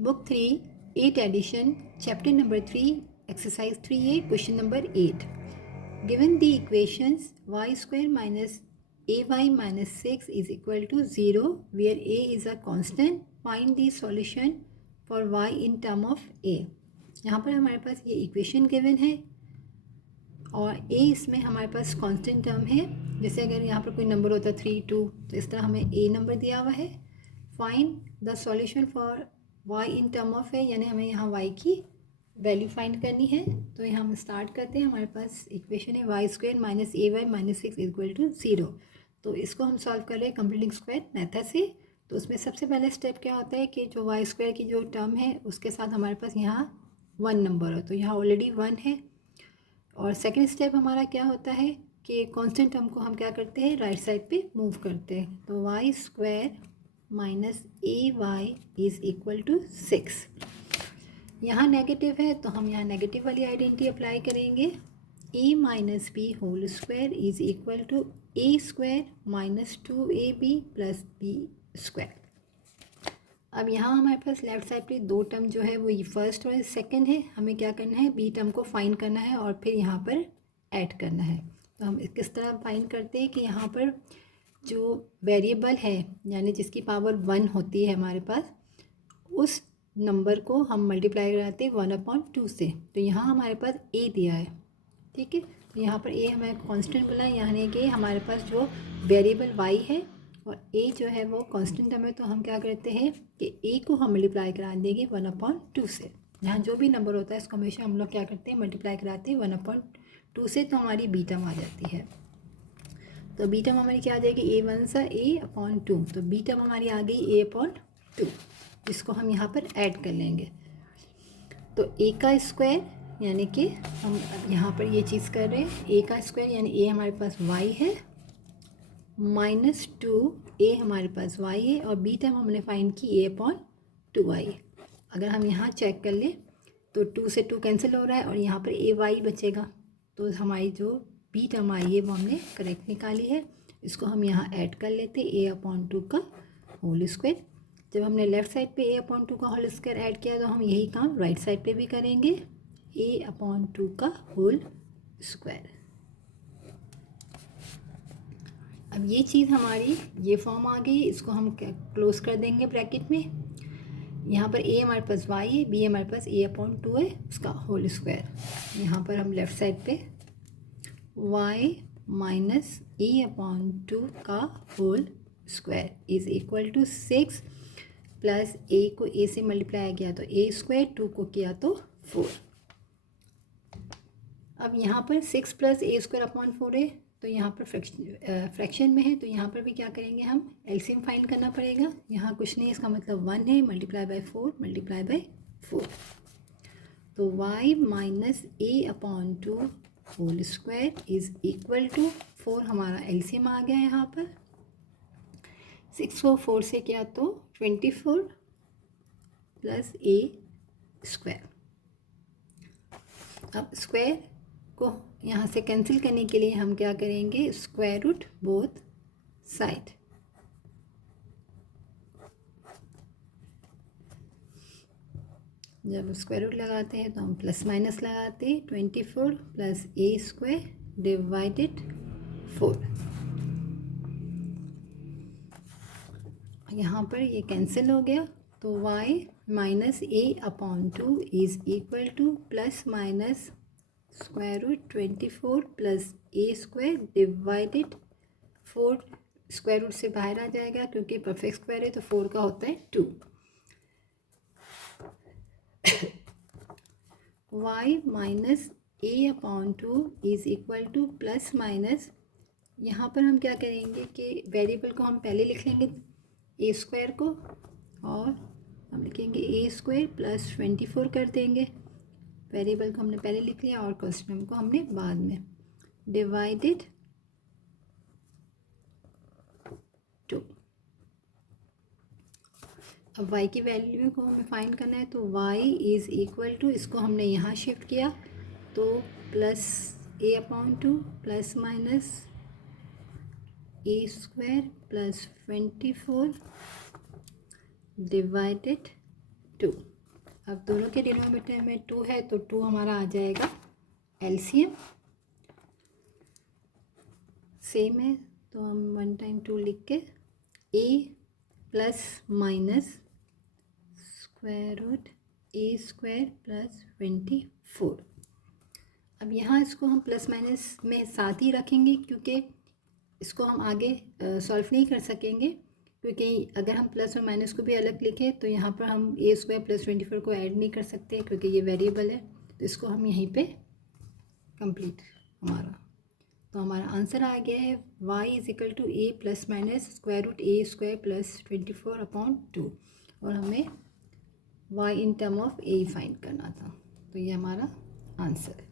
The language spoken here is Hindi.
Book 3, 8 edition, chapter number 3, exercise 3a, question number 8. Given the equations y square minus ay minus 6 is equal to 0, where a is a constant, find the solution for y in term of a. यहाँ पर हमारे पास ये इक्वेशन गिवन है और a इसमें हमारे पास कांस्टेंट टर्म है. जैसे अगर यहाँ पर कोई नंबर होता 3, 2, तो इस तरह हमें a नंबर दिया हुआ है. Find the solution for y in term of है, यानी हमें यहाँ y की वैल्यू फाइंड करनी है. तो यहाँ हम स्टार्ट करते हैं. हमारे पास इक्वेशन है y square minus a y minus 6 equal to 0. तो इसको हम सॉल्व कर रहे हैं कंप्लीटिंग स्क्वायर मेथड से. तो उसमें सबसे पहले स्टेप क्या होता है कि जो वाई स्क्वायर की जो टर्म है उसके साथ हमारे पास यहाँ 1 नंबर हो, तो यहाँ ऑलरेडी 1 है. और सेकेंड स्टेप हमारा क्या होता है कि कांस्टेंट टर्म को हम क्या करते हैं, राइट साइड पे मूव करते हैं. तो y square minus a y is equal to 6. यहाँ नेगेटिव है तो हम यहाँ नेगेटिव वाली आइडेंटिटी अप्लाई करेंगे. A minus B whole square is equal to A square minus 2ab plus B square. अब यहाँ हमारे पास लेफ्ट साइड पे दो टर्म जो है वो ये फर्स्ट और सेकंड है. हमें क्या करना है, बी टर्म को फाइंड करना है और फिर यहाँ पर ऐड करना है. तो हम किस तरह फाइंड करते हैं कि यहाँ पर जो वेरिएबल है यानी जिसकी पावर 1 होती है हमारे पास, उस नंबर को हम मल्टीप्लाई कराते हैं 1/2 से. तो यहाँ हमारे पास a दिया है, ठीक है. तो यहाँ पर a हमें कांस्टेंट बोला है, यानी कि हमारे पास जो वेरिएबल y है और a जो है वो कांस्टेंट टर्म है. तो हम क्या करते हैं कि a को हम मल्टीप्लाई करा देंगे 1/2 से. यहाँ जो भी नंबर होता है इसको हमेशा हम लोग क्या करते हैं, मल्टीप्लाई कराते हैं 1/2 से. तो हमारी बी टर्म आ जाती है. तो बी टर्म हमारी क्या आ जाएगी, a1 सा a/2. तो बी टर्म हमारी आ गई a/2, जिसको हम यहाँ पर ऐड कर लेंगे. तो a का स्क्वायर यानी कि हम अब यहाँ पर ये चीज़ कर रहे हैं, a का स्क्वायर यानी a हमारे पास y है माइनस 2a हमारे पास y है और बी टर्म हमने फाइंड की a/2y. अगर हम यहाँ चेक कर लें तो 2 से 2 कैंसिल हो रहा है और यहाँ पर ay बचेगा. तो हमारी जो बी टर्म आई है वो हमने करेक्ट निकाली है. इसको हम यहाँ ऐड कर लेते हैं a/2 का होल स्क्वायर. जब हमने लेफ़्ट साइड पे a/2 का होल स्क्वायर ऐड किया तो हम यही काम राइट साइड पे भी करेंगे, a/2 का होल स्क्वायर. अब ये चीज़ हमारी ये फॉर्म आ गई. इसको हम क्लोज कर देंगे ब्रैकेट में. यहाँ पर a हमारे पास y है, b हमारे पास a/2 है, उसका होल स्क्वायर. यहाँ पर हम लेफ़्ट साइड पे y माइनस a/2 का whole square is equal to 6 plus a को a से मल्टीप्लाई किया तो a स्क्वायर, 2 को किया तो 4. अब यहाँ पर 6 प्लस a स्क्वायर अपॉन 4 है, तो यहाँ पर फ्रैक्शन में है. तो यहाँ पर भी क्या करेंगे, हम एलसीएम फाइंड करना पड़ेगा. यहाँ कुछ नहीं, इसका मतलब 1 है मल्टीप्लाई बाय 4 मल्टीप्लाई बाय 4. तो y minus a/2 whole square is equal to 4. हमारा एलसीएम आ गया यहाँ पर. 6 को 4 से किया तो 24 प्लस a स्क्वायर. अब स्क्वायर को यहाँ से कैंसिल करने के लिए हम क्या करेंगे, स्क्वायर रूट बोथ साइड. जब स्क्वायर रूट लगाते हैं तो हम प्लस माइनस लगाते हैं. 24 प्लस a स्क्वायर डिवाइडेड 4. यहाँ पर ये कैंसिल हो गया. तो y minus a/2 is equal to plus minus square root 24 plus a square divided 4. Square root से बाहर आ जाएगा क्योंकि परफेक्ट स्क्वायर है, तो 4 का होता है 2. y minus a/2 is equal to plus minus, यहाँ पर हम क्या करेंगे कि वेरिएबल को हम पहले लिख लेंगे a स्क्वायर को, और हम लिखेंगे a स्क्वायर प्लस 24 कर देंगे. वेरिएबल को हमने पहले लिख लिया और कांस्टेंट को हमने बाद में, डिवाइडेड 2. अब y की वैल्यू को हमें फाइंड करना है. तो y इज़ इक्वल टू, इसको हमने यहाँ शिफ्ट किया तो plus a/2 plus minus a square plus 24 divided 2। अब दोनों के डिनोमिनेटर में 2 है तो 2 हमारा आ जाएगा एलसीएम सेम है, तो हम 1 टाइम 2 लिख के a plus minus square root a square plus 24। अब यहाँ इसको हम प्लस माइनस में साथ ही रखेंगे क्योंकि इसको हम आगे सॉल्व नहीं कर सकेंगे, क्योंकि अगर हम प्लस और माइनस को भी अलग लिखें तो यहाँ पर हम a स्क्वायर प्लस 24 को ऐड नहीं कर सकते क्योंकि ये वेरिएबल है, तो इसको हम यहीं पे कंप्लीट हमारा, तो हमारा आंसर आ गया है y is equal to a plus minus square root a square plus 24/2, और हमें y in term of a find करना था, तो ये हमारा आंसर है।